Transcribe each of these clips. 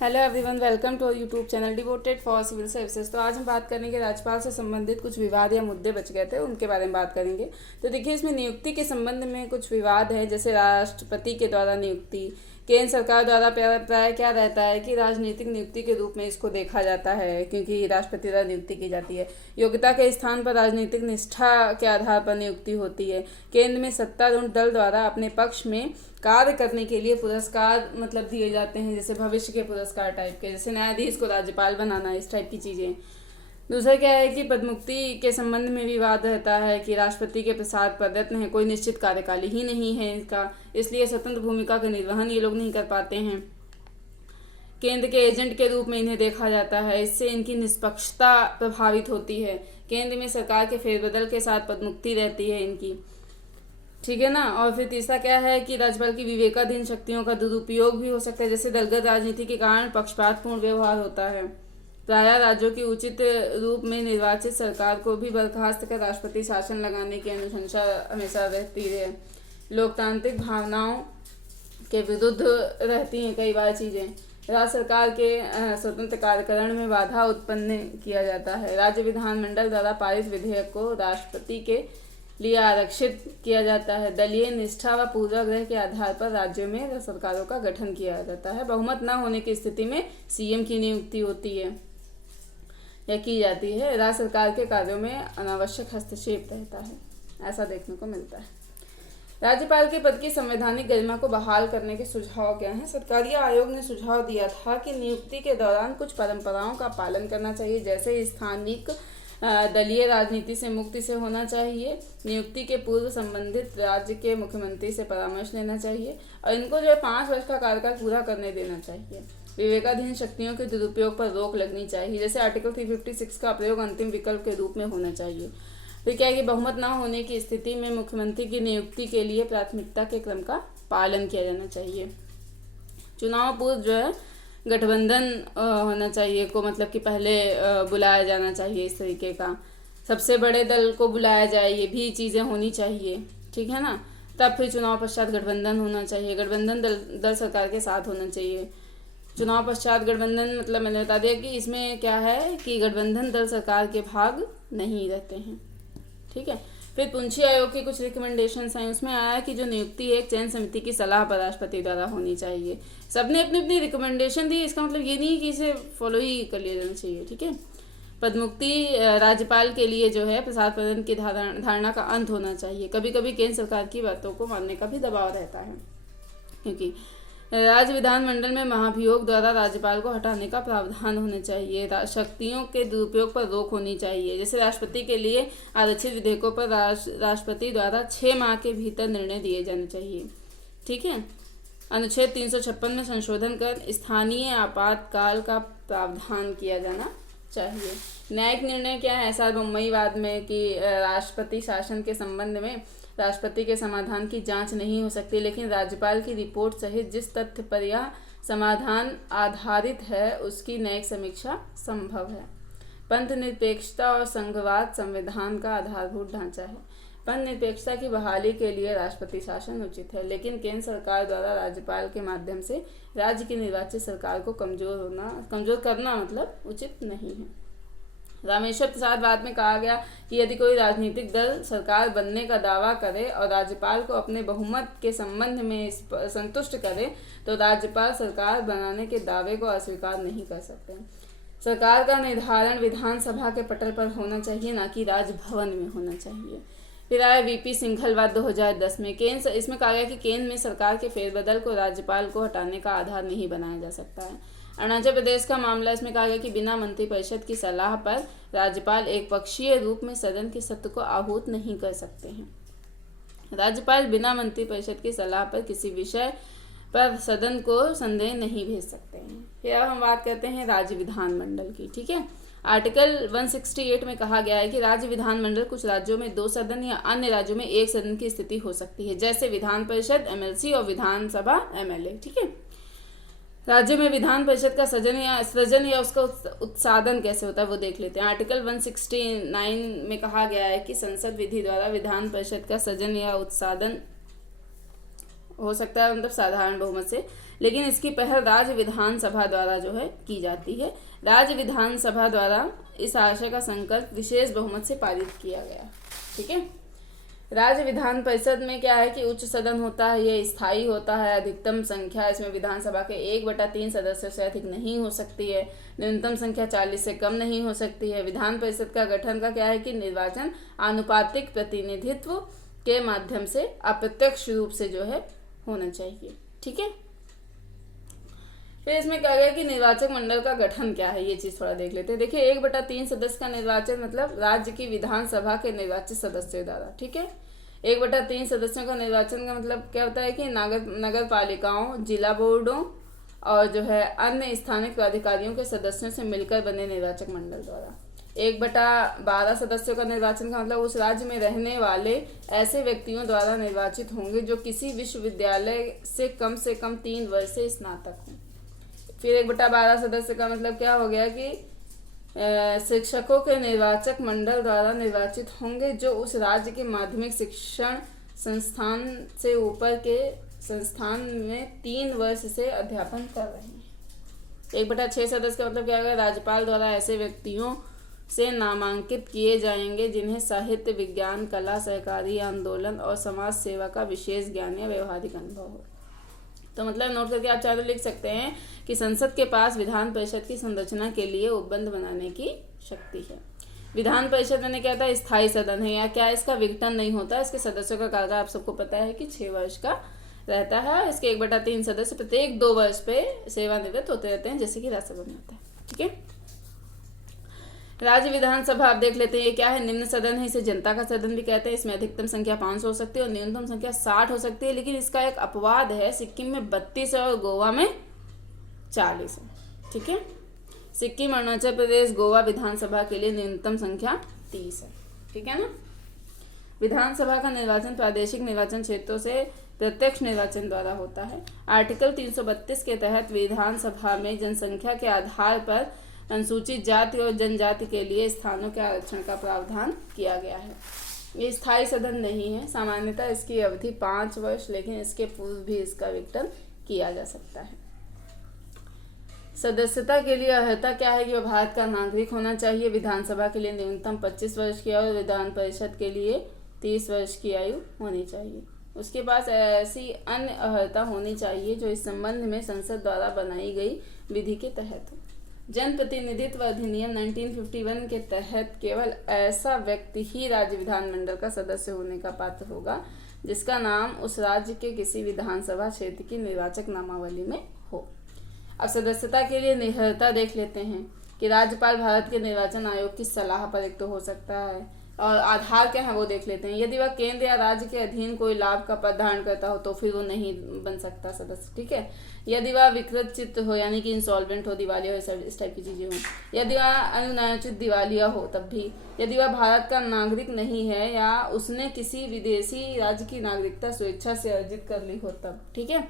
Hello everyone, welcome to YouTube channel devoted for civil services. तो आज हम बात करेंगे राज्यपाल से संबंधित कुछ विवाद या मुद्दे बच गए थे, उनके बारे में बात करेंगे। तो देखिए, इसमें नियुक्ति के संबंध में कुछ विवाद है, जैसे राष्ट्रपति के द्वारा नियुक्ति। केंद्र सरकार द्वारा प्राय क्या रहता है कि राजनीतिक नियुक्ति के रूप में इसको देखा जाता है, क्योंकि राष्ट्रपति द्वारा नियुक्ति की जाती है। योग्यता के स्थान पर राजनीतिक निष्ठा के आधार पर नियुक्ति होती है। केंद्र में सत्तारूढ़ दल द्वारा अपने पक्ष में कार्य करने के लिए पुरस्कार दिए जाते हैं, जैसे भविष्य के पुरस्कार टाइप के, जैसे न्यायाधीश को राज्यपाल बनाना, इस टाइप की चीज़ें। दूसरा क्या है कि पदमुक्ति के संबंध में विवाद रहता है कि राष्ट्रपति के प्रसाद प्रदत्त है, कोई निश्चित कार्यकाल ही नहीं है इसका, इसलिए स्वतंत्र भूमिका का निर्वहन ये लोग नहीं कर पाते हैं। केंद्र के एजेंट के रूप में इन्हें देखा जाता है, इससे इनकी निष्पक्षता प्रभावित होती है। केंद्र में सरकार के फेरबदल के साथ पदमुक्ति रहती है इनकी, ठीक है ना। और फिर तीसरा क्या है कि राज्यपाल की विवेकाधीन शक्तियों का दुरुपयोग भी हो सकता है, जैसे दलगत राजनीति के कारण पक्षपातपूर्ण व्यवहार होता है। प्रायः राज्यों की उचित रूप में निर्वाचित सरकार को भी बर्खास्त कर राष्ट्रपति शासन लगाने की अनुशंसा हमेशा रहती है। लोकतांत्रिक भावनाओं के विरुद्ध रहती हैं कई बार चीज़ें। राज्य सरकार के स्वतंत्र कार्यकरण में बाधा उत्पन्न किया जाता है। राज्य विधानमंडल द्वारा पारित विधेयक को राष्ट्रपति के लिए आरक्षित किया जाता है। दलीय निष्ठा व पूर्वाग्रह के आधार पर राज्यों में सरकारों का गठन किया जाता है। बहुमत न होने की स्थिति में सीएम की नियुक्ति होती है या की जाती है। राज्य सरकार के कार्यों में अनावश्यक हस्तक्षेप रहता है, ऐसा देखने को मिलता है। राज्यपाल के पद की संवैधानिक गरिमा को बहाल करने के सुझाव क्या हैं? सरकारी आयोग ने सुझाव दिया था कि नियुक्ति के दौरान कुछ परंपराओं का पालन करना चाहिए, जैसे स्थानिक दलीय राजनीति से मुक्ति से होना चाहिए। नियुक्ति के पूर्व संबंधित राज्य के मुख्यमंत्री से परामर्श लेना चाहिए और इनको जो है 5 वर्ष का कार्यकाल पूरा करने देना चाहिए। विवेकाधीन शक्तियों के दुरुपयोग पर रोक लगनी चाहिए, जैसे आर्टिकल 356 का प्रयोग अंतिम विकल्प के रूप में होना चाहिए। फिर क्या है कि बहुमत न होने की स्थिति में मुख्यमंत्री की नियुक्ति के लिए प्राथमिकता के क्रम का पालन किया जाना चाहिए। चुनाव पूर्व जो है गठबंधन होना चाहिए को, कि पहले बुलाया जाना चाहिए, इस तरीके का सबसे बड़े दल को बुलाया जाए, ये भी चीज़ें होनी चाहिए, ठीक है ना। तब फिर चुनाव पश्चात गठबंधन होना चाहिए। गठबंधन दल सरकार के साथ होना चाहिए। चुनाव पश्चात गठबंधन मैंने बता दिया कि इसमें क्या है कि गठबंधन दल सरकार के भाग नहीं रहते हैं, ठीक है। फिर पुंछी आयोग की कुछ रिकमेंडेशंस हैं, उसमें आया कि जो नियुक्ति है एक चयन समिति की सलाह पर राष्ट्रपति द्वारा होनी चाहिए। सबने अपनी अपनी रिकमेंडेशन दी, इसका मतलब ये नहीं कि इसे फॉलो ही कर लिया जाना चाहिए, ठीक है। पदमुक्ति राज्यपाल के लिए जो है प्रसाद प्रदान की धारणा का अंत होना चाहिए। कभी कभी केंद्र सरकार की बातों को मानने का भी दबाव रहता है, क्योंकि राज्य विधानमंडल में महाभियोग द्वारा राज्यपाल को हटाने का प्रावधान होना चाहिए। शक्तियों के दुरुपयोग पर रोक होनी चाहिए, जैसे राष्ट्रपति के लिए आरक्षित विधेयकों पर राष्ट्रपति द्वारा 6 माह के भीतर निर्णय दिए जाने चाहिए, ठीक है। अनुच्छेद 356 में संशोधन कर स्थानीय आपातकाल का प्रावधान किया जाना चाहिए। न्यायिक निर्णय क्या है सार्वभौमत्व वाद में कि राष्ट्रपति शासन के संबंध में राष्ट्रपति के समाधान की जांच नहीं हो सकती, लेकिन राज्यपाल की रिपोर्ट सहित जिस तथ्य पर यह समाधान आधारित है उसकी न्यायिक समीक्षा संभव है। पंथ निरपेक्षता और संघवाद संविधान का आधारभूत ढांचा है। पंथ निरपेक्षता की बहाली के लिए राष्ट्रपति शासन उचित है, लेकिन केंद्र सरकार द्वारा राज्यपाल के माध्यम से राज्य की निर्वाचित सरकार को कमजोर करना उचित नहीं है। रामेश्वर प्रसाद वाद में कहा गया कि यदि कोई राजनीतिक दल सरकार बनने का दावा करे और राज्यपाल को अपने बहुमत के संबंध में संतुष्ट करे तो राज्यपाल सरकार बनाने के दावे को अस्वीकार नहीं कर सकते। सरकार का निर्धारण विधानसभा के पटल पर होना चाहिए, ना कि राजभवन में होना चाहिए। फिर आया वीपी सिंघल वाद 2010 में। इसमें कहा गया कि केंद्र में सरकार के फेरबदल को राज्यपाल को हटाने का आधार नहीं बनाया जा सकता है। अरुणाचल प्रदेश का मामला, इसमें कहा गया कि बिना मंत्रिपरिषद की सलाह पर राज्यपाल एक पक्षीय रूप में सदन के सत्र को आहूत नहीं कर सकते हैं। राज्यपाल बिना मंत्रिपरिषद की सलाह पर किसी विषय पर सदन को संदेह नहीं भेज सकते हैं। फिर अब हम बात करते हैं राज्य विधानमंडल की, ठीक है। आर्टिकल 168 में कहा गया है कि राज्य विधानमंडल कुछ राज्यों में 2 सदन या अन्य राज्यों में 1 सदन की स्थिति हो सकती है, जैसे विधान परिषद एमएलसी और विधानसभा एमएलए, ठीक है। राज्य में विधान परिषद का सृजन या उसका उत्सादन कैसे होता है वो देख लेते हैं। आर्टिकल 169 में कहा गया है कि संसद विधि द्वारा विधान परिषद का सृजन या उत्सादन हो सकता है साधारण बहुमत से। लेकिन इसकी पहल राज्य विधानसभा द्वारा जो है की जाती है। राज्य विधानसभा द्वारा इस आशय का संकल्प विशेष बहुमत से पारित किया गया। ठीक है। राज्य विधान परिषद में क्या है कि उच्च सदन होता है, ये स्थायी होता है, अधिकतम संख्या इसमें विधानसभा के 1/3 सदस्यों से अधिक नहीं हो सकती है, न्यूनतम संख्या 40 से कम नहीं हो सकती है। विधान परिषद का गठन का क्या है कि निर्वाचन आनुपातिक प्रतिनिधित्व के माध्यम से अप्रत्यक्ष रूप से जो है होना चाहिए। ठीक है। फिर इसमें क्या गया कि निर्वाचक मंडल का गठन क्या है, ये चीज थोड़ा देख लेते हैं। देखिए 1/3 सदस्य का निर्वाचन मतलब राज्य की विधानसभा के निर्वाचित सदस्यों द्वारा। ठीक है। 1/3 सदस्यों का निर्वाचन का मतलब क्या होता है कि नगर पालिकाओं, जिला बोर्डों और जो है अन्य स्थानिक प्राधिकारियों के सदस्यों से मिलकर बने निर्वाचक मंडल द्वारा। 1/12 सदस्यों का निर्वाचन का मतलब उस राज्य में रहने वाले ऐसे व्यक्तियों द्वारा निर्वाचित होंगे जो किसी विश्वविद्यालय से कम 3 वर्ष से स्नातक हों। फिर 1/12 सदस्य का मतलब क्या हो गया कि शिक्षकों के निर्वाचक मंडल द्वारा निर्वाचित होंगे जो उस राज्य के माध्यमिक शिक्षण संस्थान से ऊपर के संस्थान में 3 वर्ष से अध्यापन कर रहे हैं। 1/6 सदस्य का मतलब क्या होगा, राज्यपाल द्वारा ऐसे व्यक्तियों से नामांकित किए जाएंगे जिन्हें साहित्य, विज्ञान, कला, सहकारी आंदोलन और समाज सेवा का विशेष ज्ञान या व्यवहारिक अनुभव हो। तो मतलब नोट करके आप चाहे तो लिख सकते हैं कि संसद के पास विधान परिषद की संरचना के लिए उपबंध बनाने की शक्ति है। विधान परिषद मैंने क्या था, स्थायी सदन है, या क्या इसका विघटन नहीं होता। इसके सदस्यों का कार्यकाल आप सबको पता है कि 6 वर्ष का रहता है। इसके 1/3 सदस्य प्रत्येक 2 वर्ष पे सेवानिवृत्त होते रहते हैं, जैसे कि राज्यसभा में होता है। ठीक है। राज्य विधानसभा आप देख लेते हैं, ये क्या है, निम्न सदन है, इसे जनता का सदन भी कहते हैं। इसमें अधिकतम संख्या 500 हो सकती है और न्यूनतम संख्या 60 हो सकती है। लेकिन इसका एक अपवाद है, सिक्किम में 32 है और गोवा में 40 है। ठीक है। सिक्किम, अरुणाचल प्रदेश, गोवा विधानसभा के लिए न्यूनतम संख्या 30 है। ठीक है ना। विधानसभा का निर्वाचन प्रादेशिक निर्वाचन क्षेत्रों से प्रत्यक्ष निर्वाचन द्वारा होता है। आर्टिकल 332 के तहत विधानसभा में जनसंख्या के आधार पर अनुसूचित जाति और जनजाति के लिए स्थानों के आरक्षण का प्रावधान किया गया है। ये स्थायी सदन नहीं है, सामान्यतः इसकी अवधि 5 वर्ष, लेकिन इसके पूर्व भी इसका विघटन किया जा सकता है। सदस्यता के लिए अर्हता क्या है कि वह भारत का नागरिक होना चाहिए। विधानसभा के लिए न्यूनतम 25 वर्ष की और विधान परिषद के लिए 30 वर्ष की आयु होनी चाहिए। उसके पास ऐसी अन्य अर्हता होनी चाहिए जो इस संबंध में संसद द्वारा बनाई गई विधि के तहत हो। जनप्रतिनिधित्व अधिनियम 1951 के तहत केवल ऐसा व्यक्ति ही राज्य विधानमंडल का सदस्य होने का पात्र होगा जिसका नाम उस राज्य के किसी विधानसभा क्षेत्र की निर्वाचक नामावली में हो। अब सदस्यता के लिए अर्हता देख लेते हैं कि राज्यपाल भारत के निर्वाचन आयोग की सलाह पर एक तो हो सकता है, और आधार क्या है वो देख लेते हैं। यदि वह केंद्र या राज्य के अधीन कोई लाभ का पद धारण करता हो तो फिर वो नहीं बन सकता सदस्य। ठीक है। यदि वह विकृत चित्त हो, यानी कि इंसॉल्वेंट हो, दिवालिया हो, इस टाइप की चीजें हो। यदि वह अनुन्यायोचित दिवालिया हो तब भी। यदि वह भारत का नागरिक नहीं है या उसने किसी विदेशी राज्य की नागरिकता स्वेच्छा से अर्जित कर ली हो तब। ठीक है।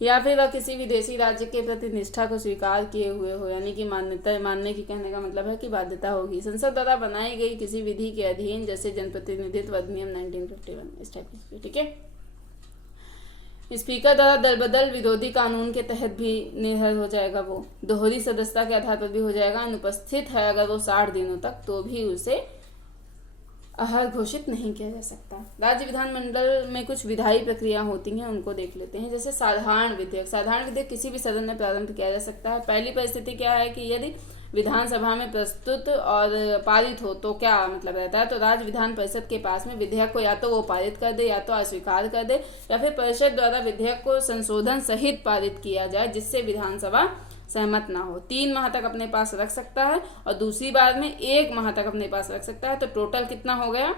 या फिर वह किसी विदेशी राज्य के प्रति निष्ठा को स्वीकार किए हुए हो, यानी कि मान्यता, मानने की कहने का मतलब है कि बाध्यता होगी। संसद द्वारा बनाई गई किसी विधि के अधीन, जैसे जनप्रतिनिधित्व अधिनियम 1951, इस टाइप की। ठीक है। स्पीकर द्वारा दल बदल विरोधी कानून के तहत भी निर्भर हो जाएगा। वो दोहरी सदस्यता के आधार पर भी हो जाएगा। अनुपस्थित है अगर वो 60 दिनों तक तो भी उसे अहर घोषित नहीं किया जा सकता। राज्य विधानमंडल में कुछ विधायी प्रक्रिया होती हैं, उनको देख लेते हैं। जैसे साधारण विधेयक। साधारण विधेयक किसी भी सदन में प्रारंभ किया जा सकता है। पहली परिस्थिति क्या है कि यदि विधानसभा में प्रस्तुत और पारित हो तो क्या मतलब रहता है, तो राज्य विधान परिषद के पास में विधेयक को या तो वो पारित कर दे या तो अस्वीकार कर दे, या फिर परिषद द्वारा विधेयक को संशोधन सहित पारित किया जाए जिससे विधानसभा सहमत ना हो। 3 माह तक अपने पास रख सकता है और दूसरी बार में 1 माह तक अपने पास रख सकता है। तो टोटल कितना हो गया,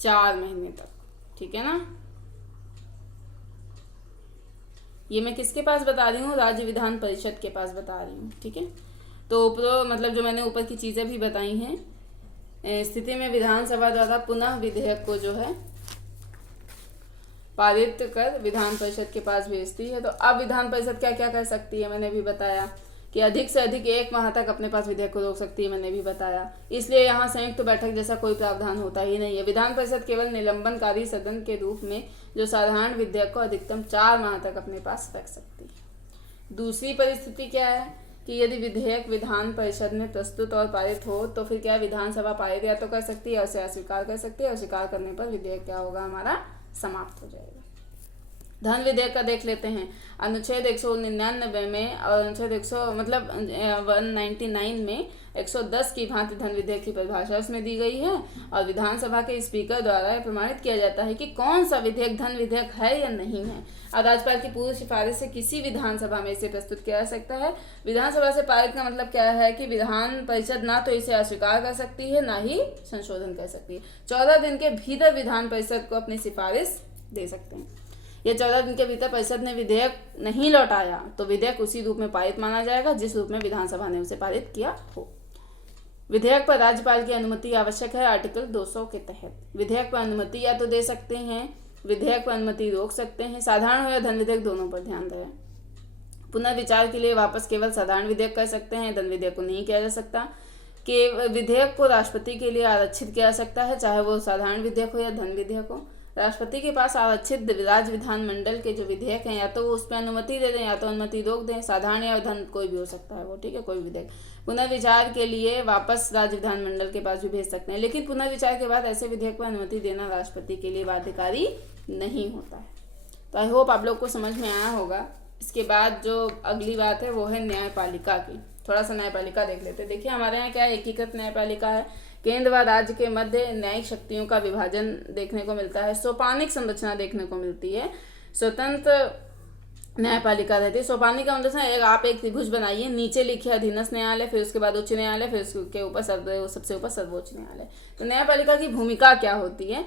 4 महीने तक। ठीक है ना। ये मैं किसके पास बता रही हूँ, राज्य विधान परिषद के पास बता रही हूँ। ठीक है। तो ऊपर मतलब जो मैंने ऊपर की चीजें भी बताई हैं, स्थिति में विधानसभा द्वारा पुनः विधेयक को जो है पारित कर विधान परिषद के पास भेजती है। तो अब विधान परिषद क्या क्या कर सकती है, मैंने भी बताया कि अधिक से अधिक 1 माह तक अपने पास विधेयक को रोक सकती है, मैंने भी बताया। इसलिए यहाँ संयुक्त बैठक जैसा कोई प्रावधान होता ही नहीं है। विधान परिषद केवल निलंबनकारी सदन के रूप में जो साधारण विधेयक को अधिकतम 4 माह तक अपने पास रख सकती है। दूसरी परिस्थिति क्या है कि यदि विधेयक विधान परिषद में प्रस्तुत और पारित हो तो फिर क्या विधानसभा पारित या तो कर सकती है और उसे अस्वीकार कर सकती है। अस्वीकार करने पर विधेयक क्या होगा, हमारा समाप्त हो जाएगा। धन विधेयक का देख लेते हैं। अनुच्छेद 199 में और अनुच्छेद 199 में 110 की भांति धन विधेयक की परिभाषा उसमें दी गई है और विधानसभा के स्पीकर द्वारा यह प्रमाणित किया जाता है कि कौन सा विधेयक धन विधेयक है या नहीं है। और राज्यपाल की पूर्व सिफारिश से किसी विधानसभा में इसे प्रस्तुत किया जा सकता है। विधानसभा से पारित का मतलब क्या है कि विधान परिषद ना तो इसे अस्वीकार कर सकती है, ना ही संशोधन कर सकती है। 14 दिन के भीतर विधान परिषद को अपनी सिफारिश दे सकते हैं। यह 14 दिन के भीतर परिषद ने विधेयक नहीं लौटाया तो विधेयक उसी रूप में पारित माना जाएगा जिस रूप में विधानसभा ने उसे पारित किया हो। विधेयक पर राज्यपाल की अनुमति आवश्यक है। आर्टिकल 200 के तहत विधेयक पर अनुमति या तो दे सकते हैं, विधेयक पर अनुमति रोक सकते हैं। साधारण हो या धन विधेयक दोनों पर ध्यान दें। पुनर्विचार के लिए वापस केवल साधारण विधेयक कर सकते हैं, धन विधेयक को नहीं किया जा सकता। कि विधेयक को राष्ट्रपति के लिए आरक्षित किया जा सकता है, चाहे वो साधारण विधेयक हो या धन विधेयक हो। राष्ट्रपति के पास आरक्षित राज्य विधानमंडल के जो विधेयक हैं या तो वो उस पर अनुमति दे दें या तो अनुमति रोक दें। साधारण या धन कोई भी हो सकता है वो, ठीक है, कोई विधेयक। पुनर्विचार के लिए वापस राज्य विधानमंडल के पास भी भेज सकते हैं, लेकिन पुनर्विचार के बाद ऐसे विधेयक पर अनुमति देना राष्ट्रपति के लिए बाध्यकारी नहीं होता है। तो आई होप आप लोग को समझ में आया होगा। इसके बाद जो अगली बात है वो है न्यायपालिका की। थोड़ा सा न्यायपालिका देख लेते हैं। देखिए हमारे यहाँ क्या एकीकृत न्यायपालिका है। केंद्र व राज्य के मध्य न्यायिक शक्तियों का विभाजन देखने को मिलता है। सोपानिक संरचना देखने को मिलती है। स्वतंत्र न्यायपालिका रहती है। सोपानिक का मतलब आप एक त्रिभुज बनाइए, नीचे लिखिए अधीनस्थ न्यायालय, फिर उसके बाद उच्च न्यायालय, फिर उसके ऊपर सबसे ऊपर सर्वोच्च न्यायालय। तो न्यायपालिका की भूमिका क्या होती है?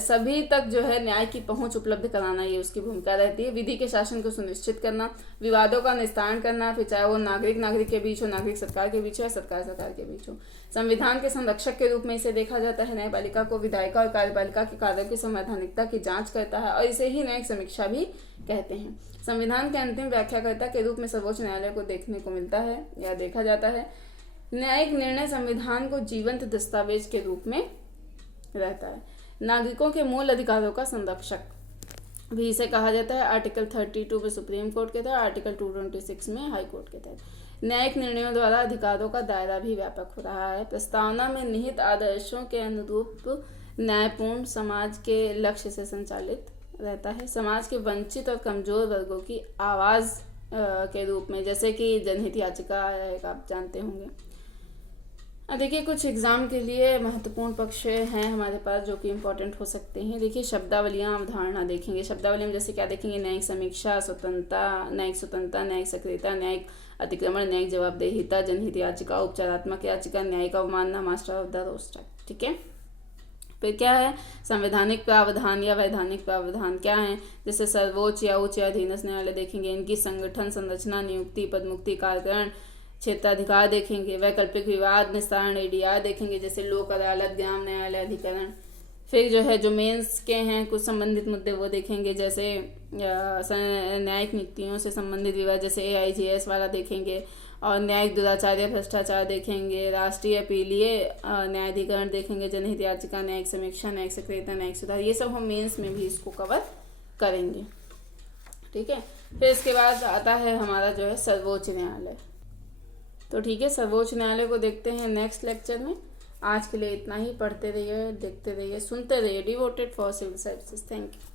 सभी तक जो है न्याय की पहुंच उपलब्ध कराना, ये उसकी भूमिका रहती है। विधि के शासन को सुनिश्चित करना, विवादों का निस्तारण करना, फिर चाहे वो नागरिक के बीच हो, नागरिक सरकार के बीच हो या सरकार के बीच हो। संविधान के संरक्षक के रूप में इसे देखा जाता है। न्यायपालिका को विधायिका और कार्यपालिका के कार्यों की संवैधानिकता की जांच करता है और इसे ही न्यायिक समीक्षा भी कहते हैं। संविधान के अंतिम व्याख्याकर्ता के रूप में सर्वोच्च न्यायालय को देखने को मिलता है या देखा जाता है। न्यायिक निर्णय संविधान को जीवंत दस्तावेज के रूप में रहता है। नागरिकों के मूल अधिकारों का संरक्षक भी इसे कहा जाता है। आर्टिकल 32 में सुप्रीम कोर्ट के तहत, आर्टिकल 226 में हाई कोर्ट के तहत। न्यायिक निर्णयों द्वारा अधिकारों का दायरा भी व्यापक हो रहा है। प्रस्तावना में निहित आदर्शों के अनुरूप न्यायपूर्ण समाज के लक्ष्य से संचालित रहता है। समाज के वंचित और कमजोर वर्गों की आवाज़ के रूप में, जैसे कि जनहित याचिका आप जानते होंगे। देखिए कुछ एग्जाम के लिए महत्वपूर्ण पक्ष हैं हमारे पास जो कि इम्पोर्टेंट हो सकते हैं। देखिए शब्दावलियाँ, अवधारणा देखेंगे। शब्दावली में जैसे क्या देखेंगे? न्यायिक समीक्षा, स्वतंत्रता, न्यायिक सक्रियता, न्यायिक अतिक्रमण, न्यायिक जवाबदेहिता, जनहित याचिका, उपचारात्मक याचिका, न्यायिक अवमानना, मास्टर ऑफ द रोस्टर। ठीक है, फिर क्या है? संवैधानिक प्रावधान या वैधानिक प्रावधान क्या है? जैसे सर्वोच्च या उच्च या अधीनस्थ न्यायालय देखेंगे। इनकी संगठन, संरचना, नियुक्ति, पदमुक्ति, कार्यकरण, क्षेत्राधिकार देखेंगे। वैकल्पिक विवाद निस्तारण एडीआर देखेंगे, जैसे लोक अदालत, ग्राम न्यायालय, अधिकरण। फिर जो है जो मेंस के हैं कुछ संबंधित मुद्दे वो देखेंगे, जैसे न्यायिक नियुक्तियों से संबंधित विवाद, जैसे AIGS वाला देखेंगे। और न्यायिक दुराचार या भ्रष्टाचार देखेंगे। राष्ट्रीय अपीलीय न्यायाधिकरण देखेंगे। जनहित याचिका, न्यायिक समीक्षा, न्यायिक सक्रियता, न्यायिक सुधार, ये सब हम मेंस में भी इसको कवर करेंगे। ठीक है, फिर इसके बाद आता है हमारा जो है सर्वोच्च न्यायालय। तो ठीक है, सर्वोच्च न्यायालय को देखते हैं नेक्स्ट लेक्चर में। आज के लिए इतना ही। पढ़ते रहिए, देखते रहिए, सुनते रहिए devoted for civil services. Thank you.